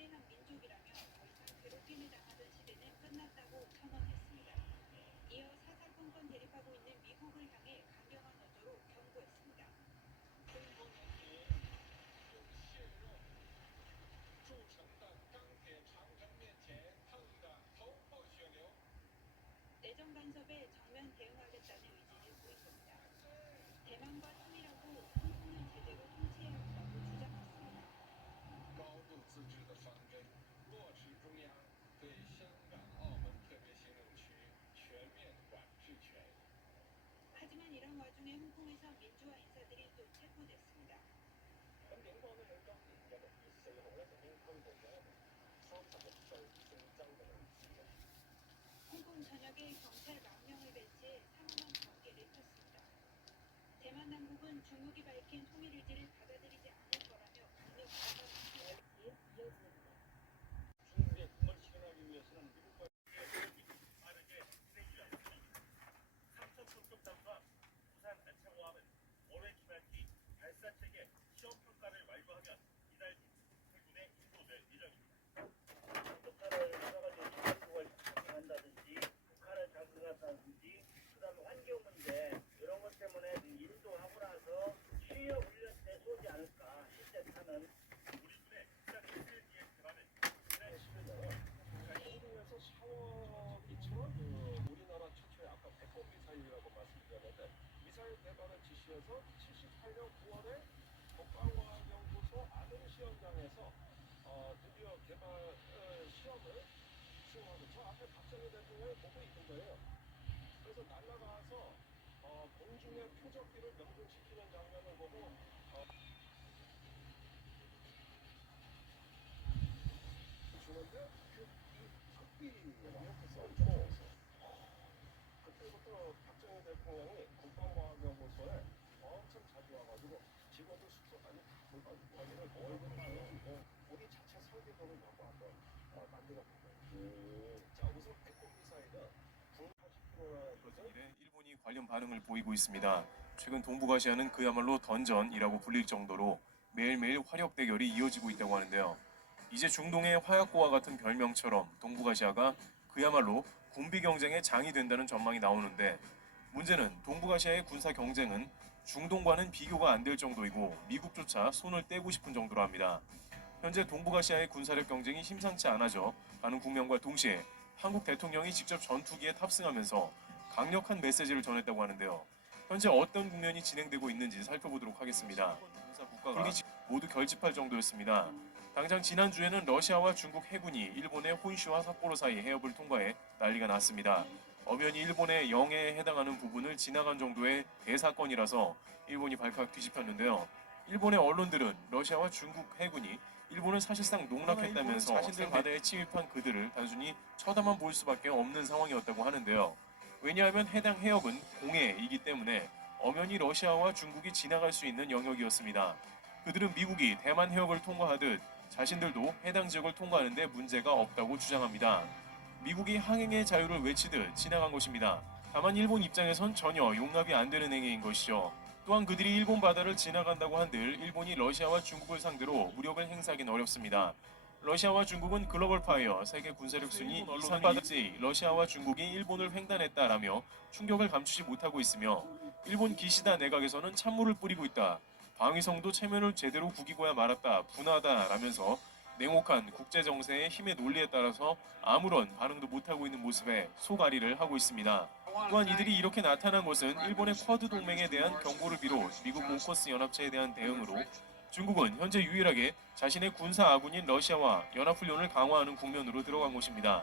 위대한 민족이라며 더 이상 괴롭힘을 당하던 시대는 끝났다고 선언했습니다. 이어 사사건건 대립하고 있는 미국을 향해 강경한 어조로 경고했습니다. 내정 간섭에 정면 대응하겠다는 의지를 보인 겁니다. 대만과 통일하고 홍콩은 제대로 통치해야 한다고 주장했습니다. 高度自治的方针落实中央对香港、澳门特别行政区全面管制权。 하지만 이런 와중에 홍콩에서 민주화 인사들이 또 체포됐습니다. 홍콩 전역에 경찰 10,000명을 배치해 삼엄한 경계를 폈습니다. 대만 당국은 중국이 밝힌 통일 의지를 받아들이지 않을 거라며 강력 반발했습니다. 이어집니다. 중국의 꿈을 실현하기 위해서는 미국과 빠르게 진행해야 합니다. 3차 성격 담화 부산 안창호함은 올해 기말기 발사체계 시험 평가를 완료하면 이달 해군에 인도될 예정입니다. 북한을 여러 가지 기술을 한다든지 북한을 자극한다든지 그다음에 환경 문제 이런 것 때문에 인도하고 나서 시험 훈련 때 쏘지 않을까 실제 타는 우리 군의 시작 미사일 기획 개발은 지난 10일 한국에서 샤워기처럼 우리나라 최초의 아까 배꼽 미사일이라고 말씀드렸는데 미사일 개발을 지시해서 78년 9월에 국방과학연구소 아동 시험장에서 드디어 개발 시험을 수행하고 저 앞에 박정희 대통령이 보고 있는 거예요. 그래서 날아가서 공중에 표적기를 명중시키는 장면을 보고 주는데 이 흑비라고 써 그때부터 박정희 대통령이 국방과학연구소에 엄청 자주 와가지고 직원들 숙소까지 다 돌봐주고 거기를 월급만 우리 자체 설계도를 갖고 한번 만들어본 자 우선 배꼽 미사일은 80kg라는 일에 일본이 관련 반응을 보이고 있습니다. 최근 동북아시아는 그야말로 던전이라고 불릴 정도로 매일매일 화력 대결이 이어지고 있다고 하는데요. 이제 중동의 화약고와 같은 별명처럼 동북아시아가 그야말로 군비 경쟁의 장이 된다는 전망이 나오는데 문제는 동북아시아의 군사 경쟁은 중동과는 비교가 안 될 정도이고 미국조차 손을 떼고 싶은 정도로 합니다. 현재 동북아시아의 군사력 경쟁이 심상치 않아져 가는 국면과 동시에 한국 대통령이 직접 전투기에 탑승하면서 강력한 메시지를 전했다고 하는데요. 현재 어떤 국면이 진행되고 있는지 살펴보도록 하겠습니다. 국가가 모두 결집할 정도였습니다. 당장 지난주에는 러시아와 중국 해군이 일본의 혼슈와 삿포로 사이 해협을 통과해 난리가 났습니다. 엄연히 일본의 영해에 해당하는 부분을 지나간 정도의 대사건이라서 일본이 발칵 뒤집혔는데요. 일본의 언론들은 러시아와 중국 해군이 일본을 사실상 농락했다면서 자신들 바다에 침입한 그들을 단순히 쳐다만 볼 수밖에 없는 상황이었다고 하는데요. 왜냐하면 해당 해역은 공해이기 때문에 엄연히 러시아와 중국이 지나갈 수 있는 영역이었습니다. 그들은 미국이 대만 해역을 통과하듯 자신들도 해당 지역을 통과하는 데 문제가 없다고 주장합니다. 미국이 항행의 자유를 외치듯 지나간 것입니다. 다만 일본 입장에선 전혀 용납이 안 되는 행위인 것이죠. 또한 그들이 일본 바다를 지나간다고 한들 일본이 러시아와 중국을 상대로 무력을 행사하기는 어렵습니다. 러시아와 중국은 글로벌 파이어 세계 군사력 순위 이상바닥지 러시아와 중국이 일본을 횡단했다라며 충격을 감추지 못하고 있으며 일본 기시다 내각에서는 찬물을 뿌리고 있다. 방위성도 체면을 제대로 구기고야 말았다. 분하다라면서 냉혹한 국제정세의 힘의 논리에 따라서 아무런 반응도 못하고 있는 모습에 속앓이를 하고 있습니다. 또한 이들이 이렇게 나타난 것은 일본의 쿼드 동맹에 대한 경고를 비롯 미국 오커스 연합체에 대한 대응으로 중국은 현재 유일하게 자신의 군사 아군인 러시아와 연합훈련을 강화하는 국면으로 들어간 것입니다.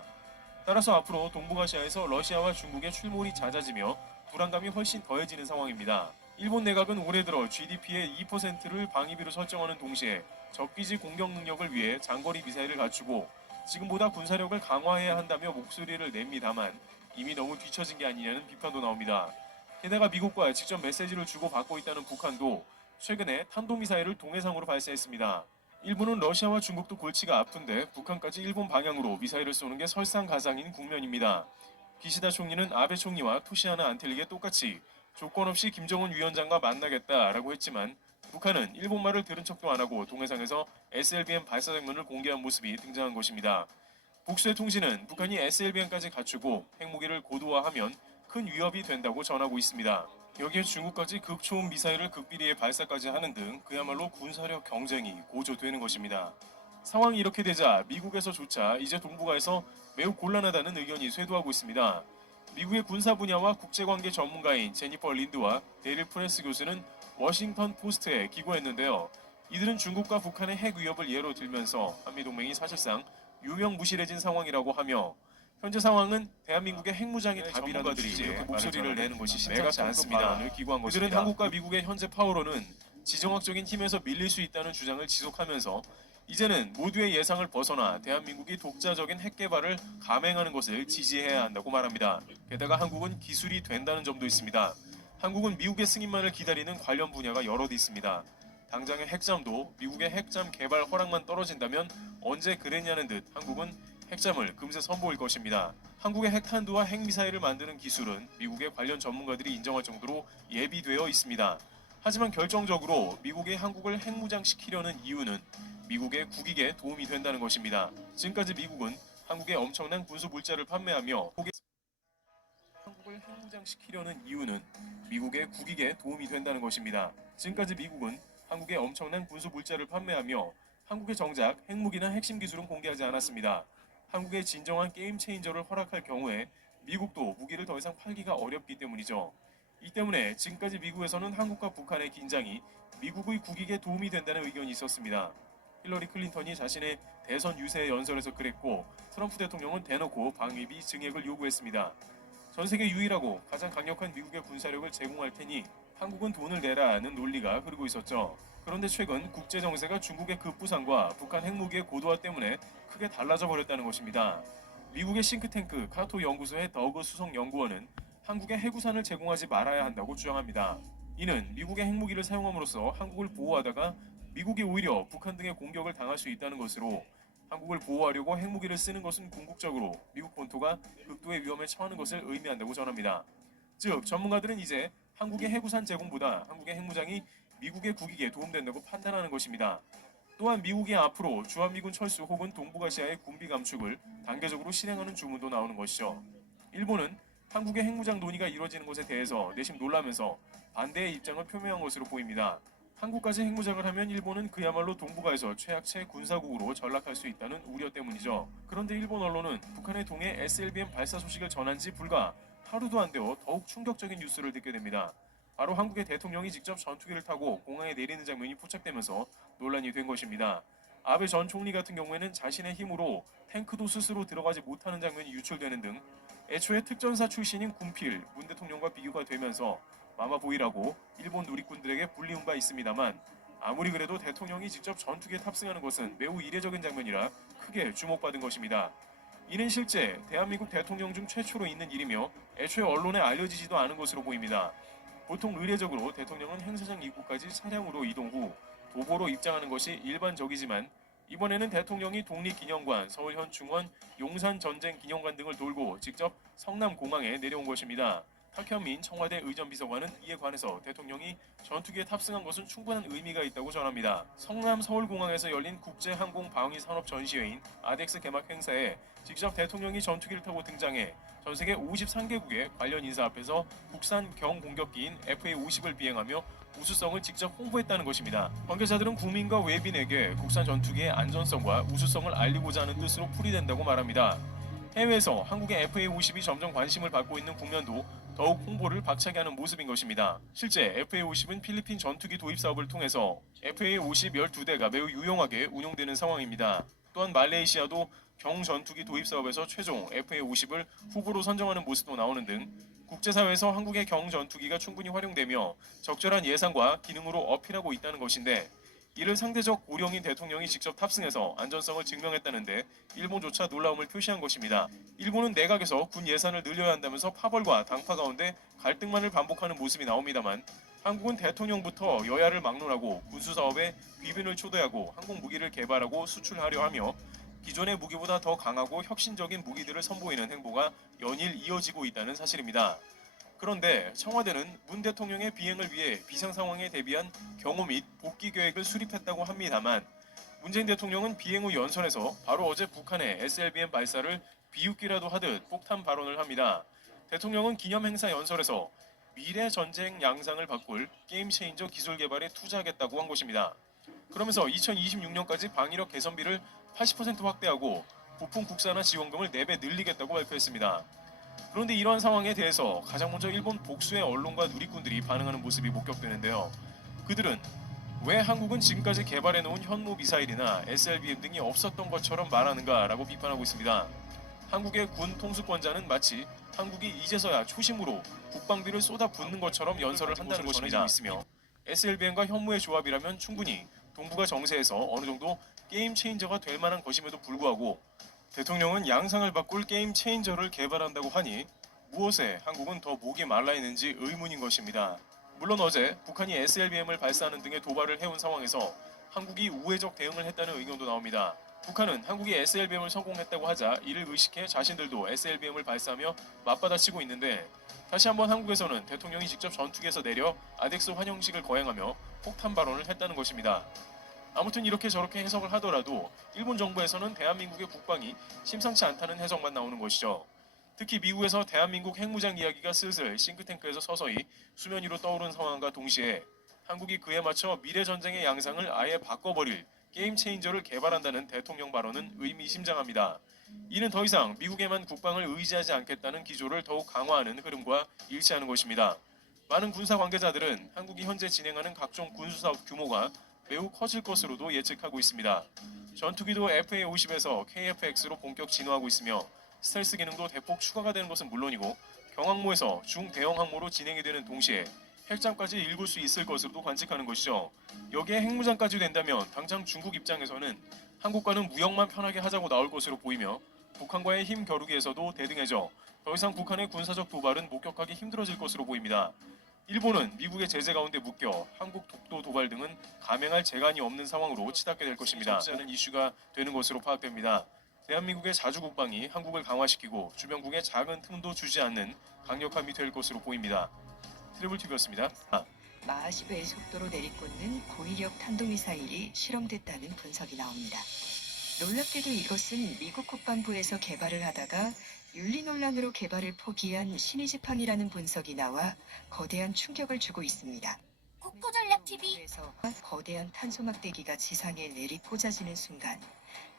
따라서 앞으로 동북아시아에서 러시아와 중국의 출몰이 잦아지며 불안감이 훨씬 더해지는 상황입니다. 일본 내각은 올해 들어 GDP의 2%를 방위비로 설정하는 동시에 적기지 공격 능력을 위해 장거리 미사일을 갖추고 지금보다 군사력을 강화해야 한다며 목소리를 냅니다만 이미 너무 뒤처진 게 아니냐는 비판도 나옵니다. 게다가 미국과 직접 메시지를 주고받고 있다는 북한도 최근에 탄도미사일을 동해상으로 발사했습니다. 일본은 러시아와 중국도 골치가 아픈데 북한까지 일본 방향으로 미사일을 쏘는 게 설상가상인 국면입니다. 기시다 총리는 아베 총리와 토시하나 안텔리게 똑같이 조건 없이 김정은 위원장과 만나겠다라고 했지만 북한은 일본말을 들은 척도 안 하고 동해상에서 SLBM 발사 장면을 공개한 모습이 등장한 것입니다. 복수의 통신은 북한이 SLBM까지 갖추고 핵무기를 고도화하면 큰 위협이 된다고 전하고 있습니다. 여기에 중국까지 극초음 미사일을 극비리에 발사까지 하는 등 그야말로 군사력 경쟁이 고조되는 것입니다. 상황이 이렇게 되자 미국에서조차 이제 동북아에서 매우 곤란하다는 의견이 쇄도하고 있습니다. 미국의 군사 분야와 국제관계 전문가인 제니퍼 린드와 데릴 프레스 교수는 워싱턴 포스트에 기고했는데요. 이들은 중국과 북한의 핵 위협을 예로 들면서 한미동맹이 사실상 유명무실해진 상황이라고 하며 현재 상황은 대한민국의 핵무장이 답이라는 취지의 목소리를 내는 것이 심상치 않습니다. 그들은 한국과 미국의 현재 파워로는 지정학적인 힘에서 밀릴 수 있다는 주장을 지속하면서 이제는 모두의 예상을 벗어나 대한민국이 독자적인 핵 개발을 감행하는 것을 지지해야 한다고 말합니다. 게다가 한국은 기술이 된다는 점도 있습니다. 한국은 미국의 승인만을 기다리는 관련 분야가 여럿 있습니다. 당장의 핵잠도 미국의 핵잠 개발 허락만 떨어진다면 언제 그랬냐는 듯 한국은 핵잠을 금세 선보일 것입니다. 한국의 핵탄두와 핵미사일을 만드는 기술은 미국의 관련 전문가들이 인정할 정도로 예비되어 있습니다. 하지만 결정적으로 미국이 한국을 핵무장시키려는 이유는 미국의 국익에 도움이 된다는 것입니다. 지금까지 미국은 한국에 엄청난 군수 물자를 판매하며 한국을 핵무장시키려는 이유는 미국의 국익에 도움이 된다는 것입니다. 지금까지 미국은 한국에 엄청난 군수 물자를 판매하며 한국의 정작 핵무기나 핵심 기술은 공개하지 않았습니다. 한국의 진정한 게임 체인저를 허락할 경우에 미국도 무기를 더 이상 팔기가 어렵기 때문이죠. 이 때문에 지금까지 미국에서는 한국과 북한의 긴장이 미국의 국익에 도움이 된다는 의견이 있었습니다. 힐러리 클린턴이 자신의 대선 유세 연설에서 그랬고 트럼프 대통령은 대놓고 방위비 증액을 요구했습니다. 전 세계 유일하고 가장 강력한 미국의 군사력을 제공할 테니 한국은 돈을 내라는 논리가 흐르고 있었죠. 그런데 최근 국제 정세가 중국의 급부상과 북한 핵무기의 고도화 때문에 크게 달라져 버렸다는 것입니다. 미국의 싱크탱크 카토 연구소의 더그 수석 연구원은 한국에 핵우산을 제공하지 말아야 한다고 주장합니다. 이는 미국의 핵무기를 사용함으로써 한국을 보호하다가 미국이 오히려 북한 등의 공격을 당할 수 있다는 것으로 한국을 보호하려고 핵무기를 쓰는 것은 궁극적으로 미국 본토가 극도의 위험에 처하는 것을 의미한다고 전합니다. 즉 전문가들은 이제 한국의 핵우산 제공보다 한국의 핵무장이 미국의 국익에 도움된다고 판단하는 것입니다. 또한 미국이 앞으로 주한미군 철수 혹은 동북아시아의 군비 감축을 단계적으로 실행하는 주문도 나오는 것이죠. 일본은 한국의 핵무장 논의가 이루어지는 것에 대해서 내심 놀라면서 반대의 입장을 표명한 것으로 보입니다. 한국까지 핵무장을 하면 일본은 그야말로 동북아에서 최약체 군사국으로 전락할 수 있다는 우려 때문이죠. 그런데 일본 언론은 북한의 동해 SLBM 발사 소식을 전한 지 불과 하루도 안 되어 더욱 충격적인 뉴스를 듣게 됩니다. 바로 한국의 대통령이 직접 전투기를 타고 공항에 내리는 장면이 포착되면서 논란이 된 것입니다. 아베 전 총리 같은 경우에는 자신의 힘으로 탱크도 스스로 들어가지 못하는 장면이 유출되는 등 애초에 특전사 출신인 군필 문 대통령과 비교가 되면서 마마보이라고 일본 누리꾼들에게 불리운 바 있습니다만 아무리 그래도 대통령이 직접 전투기에 탑승하는 것은 매우 이례적인 장면이라 크게 주목받은 것입니다. 이는 실제 대한민국 대통령 중 최초로 있는 일이며 애초에 언론에 알려지지도 않은 것으로 보입니다. 보통 의례적으로 대통령은 행사장 입구까지 차량으로 이동 후 도보로 입장하는 것이 일반적이지만 이번에는 대통령이 독립기념관, 서울현 중원, 용산전쟁기념관 등을 돌고 직접 성남공항에 내려온 것입니다. 탁현민 청와대 의전비서관은 이에 관해서 대통령이 전투기에 탑승한 것은 충분한 의미가 있다고 전합니다. 성남 서울공항에서 열린 국제항공방위산업전시회인 아덱스 개막 행사에 직접 대통령이 전투기를 타고 등장해 전세계 53개국의 관련 인사 앞에서 국산 경공격기인 FA-50을 비행하며 우수성을 직접 홍보했다는 것입니다. 관계자들은 국민과 외빈에게 국산 전투기의 안전성과 우수성을 알리고자 하는 뜻으로 풀이된다고 말합니다. 해외에서 한국의 FA-50이 점점 관심을 받고 있는 국면도 더욱 홍보를 박차게 하는 모습인 것입니다. 실제 FA-50은 필리핀 전투기 도입 사업을 통해서 FA-50 12대가 매우 유용하게 운용되는 상황입니다. 또한 말레이시아도 경전투기 도입 사업에서 최종 FA-50을 후보로 선정하는 모습도 나오는 등 국제사회에서 한국의 경전투기가 충분히 활용되며 적절한 예산과 기능으로 어필하고 있다는 것인데 이를 상대적 고령인 대통령이 직접 탑승해서 안전성을 증명했다는데 일본조차 놀라움을 표시한 것입니다. 일본은 내각에서 군 예산을 늘려야 한다면서 파벌과 당파 가운데 갈등만을 반복하는 모습이 나옵니다만 한국은 대통령부터 여야를 막론하고 군수사업에 귀빈을 초대하고 항공무기를 개발하고 수출하려 하며 기존의 무기보다 더 강하고 혁신적인 무기들을 선보이는 행보가 연일 이어지고 있다는 사실입니다. 그런데 청와대는 문 대통령의 비행을 위해 비상 상황에 대비한 경호 및 복귀 계획을 수립했다고 합니다만 문재인 대통령은 비행 후 연설에서 바로 어제 북한의 SLBM 발사를 비웃기라도 하듯 폭탄 발언을 합니다. 대통령은 기념 행사 연설에서 미래 전쟁 양상을 바꿀 게임 체인저 기술 개발에 투자하겠다고 한 것입니다. 그러면서 2026년까지 방위력 개선비를 80% 확대하고 부품 국산화 지원금을 4배 늘리겠다고 발표했습니다. 그런데 이러한 상황에 대해서 가장 먼저 일본 복수의 언론과 누리꾼들이 반응하는 모습이 목격되는데요. 그들은 왜 한국은 지금까지 개발해놓은 현무 미사일이나 SLBM 등이 없었던 것처럼 말하는가라고 비판하고 있습니다. 한국의 군 통수권자는 마치 한국이 이제서야 초심으로 국방비를 쏟아붓는 것처럼 연설을 한다는 것입니다. 있으며 SLBM과 현무의 조합이라면 충분히 동북아 정세에서 어느 정도 게임 체인저가 될 만한 것임에도 불구하고 대통령은 양상을 바꿀 게임 체인저를 개발한다고 하니 무엇에 한국은 더 목이 말라 있는지 의문인 것입니다. 물론 어제 북한이 SLBM을 발사하는 등의 도발을 해온 상황에서 한국이 우회적 대응을 했다는 의견도 나옵니다. 북한은 한국이 SLBM을 성공했다고 하자 이를 의식해 자신들도 SLBM을 발사하며 맞받아치고 있는데 다시 한번 한국에서는 대통령이 직접 전투기에서 내려 아덱스 환영식을 거행하며 폭탄 발언을 했다는 것입니다. 아무튼 이렇게 저렇게 해석을 하더라도 일본 정부에서는 대한민국의 국방이 심상치 않다는 해석만 나오는 것이죠. 특히 미국에서 대한민국 핵무장 이야기가 슬슬 싱크탱크에서 서서히 수면 위로 떠오른 상황과 동시에 한국이 그에 맞춰 미래 전쟁의 양상을 아예 바꿔버릴 게임 체인저를 개발한다는 대통령 발언은 의미심장합니다. 이는 더 이상 미국에만 국방을 의지하지 않겠다는 기조를 더욱 강화하는 흐름과 일치하는 것입니다. 많은 군사 관계자들은 한국이 현재 진행하는 각종 군수사업 규모가 매우 커질 것으로도 예측하고 있습니다. 전투기도 FA-50에서 KF-X로 본격 진화하고 있으며 스텔스 기능도 대폭 추가가 되는 것은 물론이고 경항모에서 중대형 항모로 진행이 되는 동시에 핵잠까지 일굴 수 있을 것으로도 관측하는 것이죠. 여기에 핵무장까지 된다면 당장 중국 입장에서는 한국과는 무역만 편하게 하자고 나올 것으로 보이며 북한과의 힘 겨루기에서도 대등해져 더 이상 북한의 군사적 도발은 목격하기 힘들어질 것으로 보입니다. 일본은 미국의 제재 가운데 묶여 한국 독도 도발 등은 감행할 재간이 없는 상황으로 치닫게 될 것입니다. 적지 이슈가 되는 것으로 파악됩니다. 대한민국의 자주 국방이 한국을 강화시키고 주변국에 작은 틈도 주지 않는 강력함이 될 것으로 보입니다. 트리블TV였습니다. 마하 10의 속도로 내리꽂는 고위력 탄도미사일이 실험됐다는 분석이 나옵니다. 놀랍게도 이것은 미국 국방부에서 개발을 하다가 윤리 논란으로 개발을 포기한 신의지팡이라는 분석이 나와 거대한 충격을 주고 있습니다. 국토전략TV 에서 거대한 탄소막대기가 지상에 내리꽂아지는 순간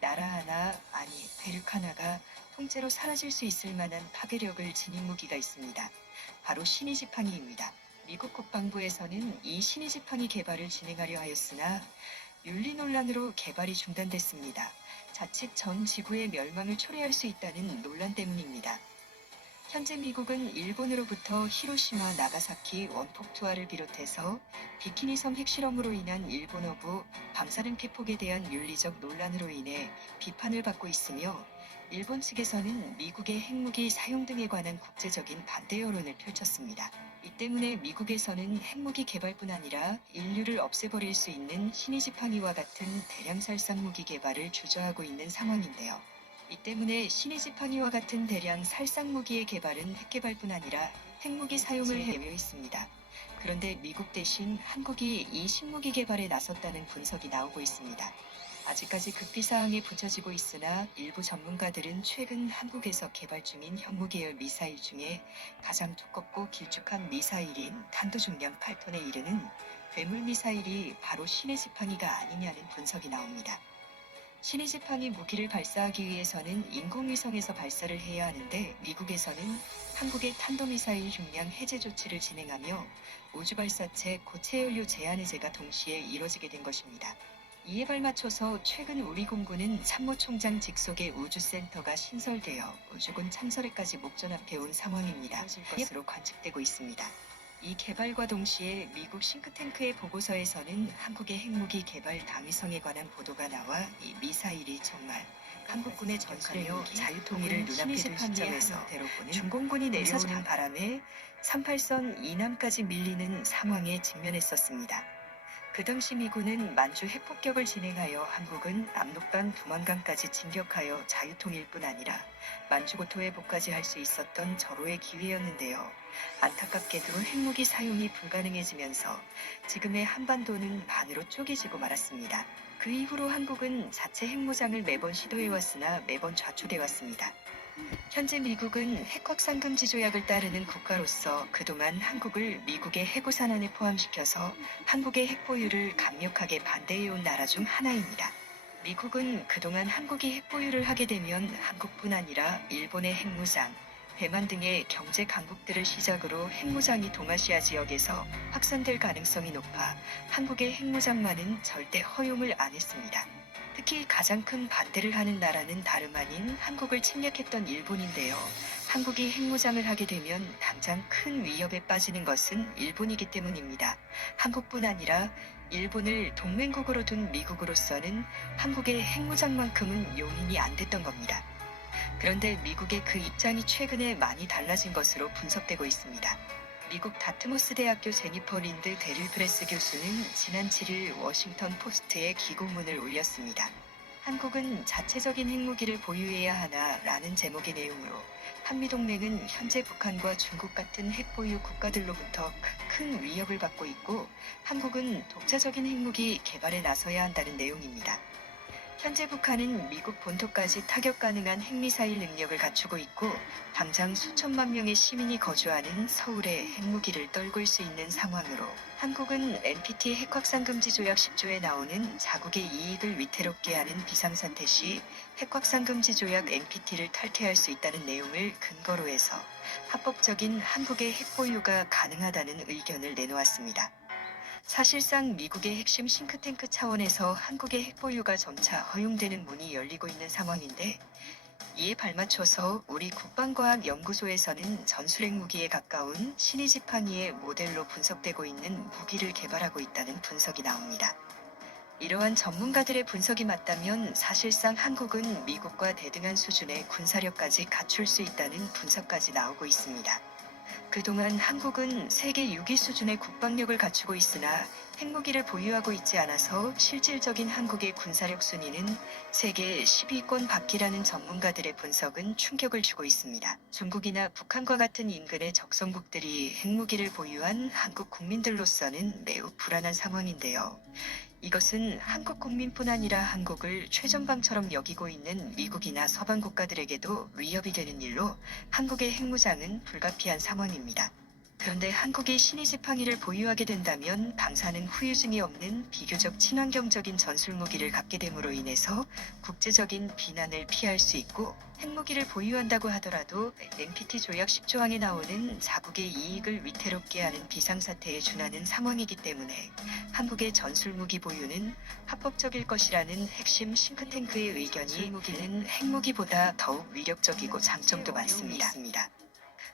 나라 하나, 아니 대륙 하나가 통째로 사라질 수 있을 만한 파괴력을 지닌 무기가 있습니다. 바로 신의지팡이입니다. 미국 국방부에서는 이 신의지팡이 개발을 진행하려 하였으나 윤리 논란으로 개발이 중단됐습니다. 자칫 전 지구의 멸망을 초래할 수 있다는 논란 때문입니다. 현재 미국은 일본으로부터 히로시마, 나가사키 원폭 투하를 비롯해서 비키니 섬 핵실험으로 인한 일본어부 방사능 피폭에 대한 윤리적 논란으로 인해 비판을 받고 있으며 일본 측에서는 미국의 핵무기 사용 등에 관한 국제적인 반대 여론을 펼쳤습니다. 이 때문에 미국에서는 핵무기 개발뿐 아니라 인류를 없애버릴 수 있는 신의지팡이와 같은 대량 살상 무기 개발을 주저하고 있는 상황인데요. 이 때문에 신의지팡이와 같은 대량 살상 무기의 개발은 핵개발뿐 아니라 핵무기 사용을 내며 있습니다. 그런데 미국 대신 한국이 이 신무기 개발에 나섰다는 분석이 나오고 있습니다. 아직까지 급비사항에 붙여지고 있으나 일부 전문가들은 최근 한국에서 개발 중인 현무계열 미사일 중에 가장 두껍고 길쭉한 미사일인 탄도 중량 8톤에 이르는 괴물 미사일이 바로 신의지팡이가 아니냐는 분석이 나옵니다. 신의지팡이 무기를 발사하기 위해서는 인공위성에서 발사를 해야 하는데 미국에서는 한국의 탄도미사일 중량 해제 조치를 진행하며 우주발사체 고체연료 제한 해제가 동시에 이뤄지게 된 것입니다. 이에 발맞춰서 최근 우리 공군은 참모총장 직속의 우주센터가 신설되어 우주군 참설에까지 목전앞에 온 상황입니다. 것으로 관측되고 있습니다. 이 개발과 동시에 미국 싱크탱크의 보고서에서는 한국의 핵무기 개발 당위성에 관한 보도가 나와 이 미사일이 정말 한국군의 전술이며 자유통일을 눈앞에 둔 시점에서 중공군이 내려오는 바람에 38선 이남까지 밀리는 상황에 직면했었습니다. 그 당시 미군은 만주 핵폭격을 진행하여 한국은 압록강 두만강까지 진격하여 자유통일뿐 아니라 만주고토 회복까지 할 수 있었던 절호의 기회였는데요. 안타깝게도 핵무기 사용이 불가능해지면서 지금의 한반도는 반으로 쪼개지고 말았습니다. 그 이후로 한국은 자체 핵무장을 매번 시도해왔으나 매번 좌초돼 왔습니다. 현재 미국은 핵확산 금지 조약을 따르는 국가로서 그동안 한국을 미국의 핵우산안에 포함시켜서 한국의 핵 보유를 강력하게 반대해온 나라 중 하나입니다. 미국은 그동안 한국이 핵 보유를 하게 되면 한국뿐 아니라 일본의 핵무장, 대만 등의 경제 강국들을 시작으로 핵무장이 동아시아 지역에서 확산될 가능성이 높아 한국의 핵무장만은 절대 허용을 안 했습니다. 특히 가장 큰 반대를 하는 나라는 다름 아닌 한국을 침략했던 일본인데요. 한국이 핵무장을 하게 되면 당장 큰 위협에 빠지는 것은 일본이기 때문입니다. 한국뿐 아니라 일본을 동맹국으로 둔 미국으로서는 한국의 핵무장만큼은 용인이 안 됐던 겁니다. 그런데 미국의 그 입장이 최근에 많이 달라진 것으로 분석되고 있습니다. 미국 다트머스 대학교 제니퍼 린드 데릴 프레스 교수는 지난 7일 워싱턴 포스트에 기고문을 올렸습니다. 한국은 자체적인 핵무기를 보유해야 하나라는 제목의 내용으로 한미동맹은 현재 북한과 중국 같은 핵보유 국가들로부터 큰 위협을 받고 있고 한국은 독자적인 핵무기 개발에 나서야 한다는 내용입니다. 현재 북한은 미국 본토까지 타격 가능한 핵미사일 능력을 갖추고 있고 당장 수천만 명의 시민이 거주하는 서울에 핵무기를 떨굴 수 있는 상황으로 한국은 NPT 핵확산 금지 조약 10조에 나오는 자국의 이익을 위태롭게 하는 비상사태 시 핵확산 금지 조약 NPT를 탈퇴할 수 있다는 내용을 근거로 해서 합법적인 한국의 핵 보유가 가능하다는 의견을 내놓았습니다. 사실상 미국의 핵심 싱크탱크 차원에서 한국의 핵보유가 점차 허용되는 문이 열리고 있는 상황인데 이에 발맞춰서 우리 국방과학연구소에서는 전술핵 무기에 가까운 신의지팡이의 모델로 분석되고 있는 무기를 개발하고 있다는 분석이 나옵니다. 이러한 전문가들의 분석이 맞다면 사실상 한국은 미국과 대등한 수준의 군사력까지 갖출 수 있다는 분석까지 나오고 있습니다. 그동안 한국은 세계 6위 수준의 국방력을 갖추고 있으나 핵무기를 보유하고 있지 않아서 실질적인 한국의 군사력 순위는 세계 10위권 밖이라는 전문가들의 분석은 충격을 주고 있습니다. 중국이나 북한과 같은 인근의 적성국들이 핵무기를 보유한 한국 국민들로서는 매우 불안한 상황인데요. 이것은 한국 국민뿐 아니라 한국을 최전방처럼 여기고 있는 미국이나 서방 국가들에게도 위협이 되는 일로 한국의 핵무장은 불가피한 상황입니다. 그런데 한국이 신의지팡이를 보유하게 된다면 방사능 후유증이 없는 비교적 친환경적인 전술무기를 갖게 됨으로 인해서 국제적인 비난을 피할 수 있고 핵무기를 보유한다고 하더라도 NPT 조약 10조항에 나오는 자국의 이익을 위태롭게 하는 비상사태에 준하는 상황이기 때문에 한국의 전술무기 보유는 합법적일 것이라는 핵심 싱크탱크의 의견이 전술무기는 핵무기보다 더욱 위력적이고 장점도 많습니다.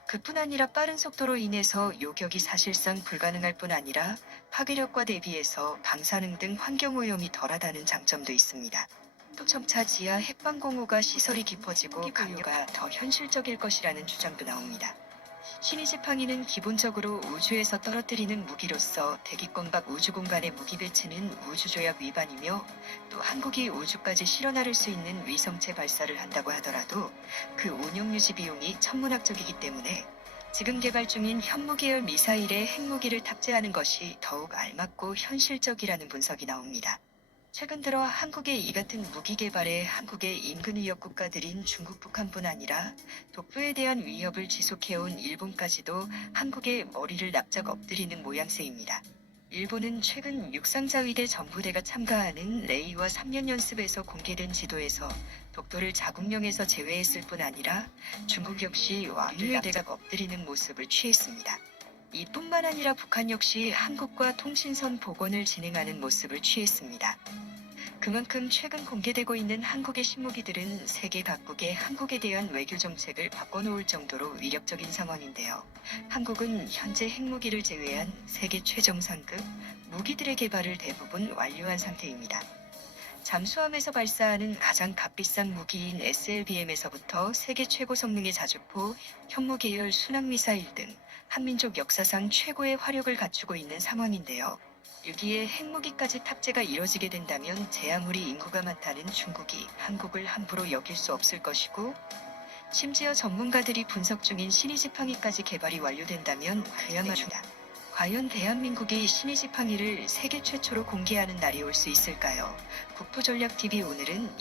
그뿐 아니라 빠른 속도로 인해서 요격이 사실상 불가능할 뿐 아니라 파괴력과 대비해서 방사능 등 환경오염이 덜하다는 장점도 있습니다. 또 점차 지하 핵방공호가 시설이 깊어지고 강력가 더 현실적일 것이라는 주장도 나옵니다. 신의지팡이는 기본적으로 우주에서 떨어뜨리는 무기로서 대기권 밖 우주공간의 무기 배치는 우주조약 위반이며 또 한국이 우주까지 실어 나를 수 있는 위성체 발사를 한다고 하더라도 그 운영 유지 비용이 천문학적이기 때문에 지금 개발 중인 현무계열 미사일에 핵무기를 탑재하는 것이 더욱 알맞고 현실적이라는 분석이 나옵니다. 최근 들어 한국의 이 같은 무기 개발에 한국의 인근 위협 국가들인 중국, 북한뿐 아니라 독도에 대한 위협을 지속해온 일본까지도 한국의 머리를 납작 엎드리는 모양새입니다. 일본은 최근 육상자위대 전부대가 참가하는 레이와 3년 연습에서 공개된 지도에서 독도를 자국령에서 제외했을 뿐 아니라 중국 역시 왕을 납작 엎드리는 모습을 취했습니다. 이뿐만 아니라 북한 역시 한국과 통신선 복원을 진행하는 모습을 취했습니다. 그만큼 최근 공개되고 있는 한국의 신무기들은 세계 각국의 한국에 대한 외교 정책을 바꿔놓을 정도로 위력적인 상황인데요. 한국은 현재 핵무기를 제외한 세계 최정상급 무기들의 개발을 대부분 완료한 상태입니다. 잠수함에서 발사하는 가장 값비싼 무기인 SLBM에서부터 세계 최고 성능의 자주포, 현무계열 순항미사일 등 한민족 역사상 최고의 화력을 갖추고 있는 상황인데요. 여기에 핵무기까지 탑재가 이뤄지게 된다면 제 아무리 인구가 많다는 중국이 한국을 함부로 여길 수 없을 것이고, 심지어 전문가들이 분석 중인 신의지팡이까지 개발이 완료된다면 그야말로 과연 대한민국이 신의지팡이를 세계 최초로 공개하는 날이 올 수 있을까요? 국토전략TV 오늘은